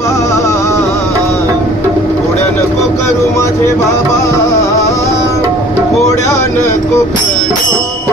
बाबा. नको करू माझे बाबा. घोड्या नको करू.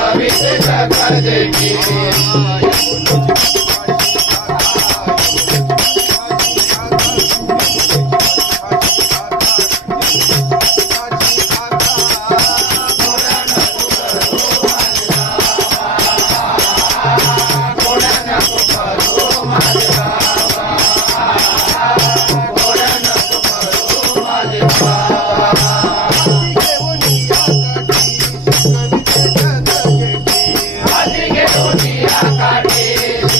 I'll be able to do it.